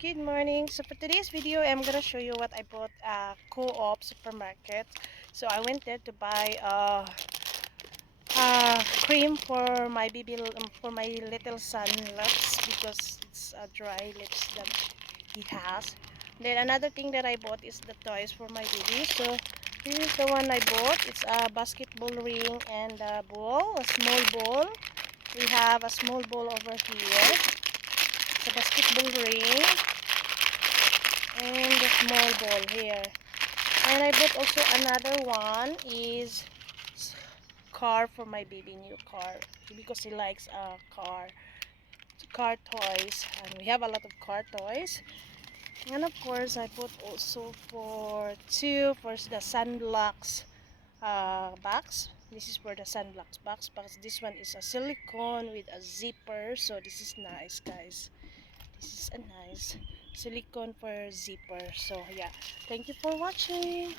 good morning. So for today's video, I'm gonna show you what I bought at Co-op supermarket. So I went there to buy cream for my for my little son lips because it's dry lips that he has. Then another thing that I bought is the toys for my baby. So this is the one I bought. It's a basketball ring and a ball, a small ball. We have a small ball over here. It's a basketball ring and the small ball here. And I bought also another one is car for my baby, new car, because he likes car toys, and we have a lot of car toys. And of course I bought also for the sunblocks box. This is for the sunblocks box, but this one is a silicone with a zipper, so this is nice, guys. This is a nice silicone for zipper. So yeah, thank you for watching.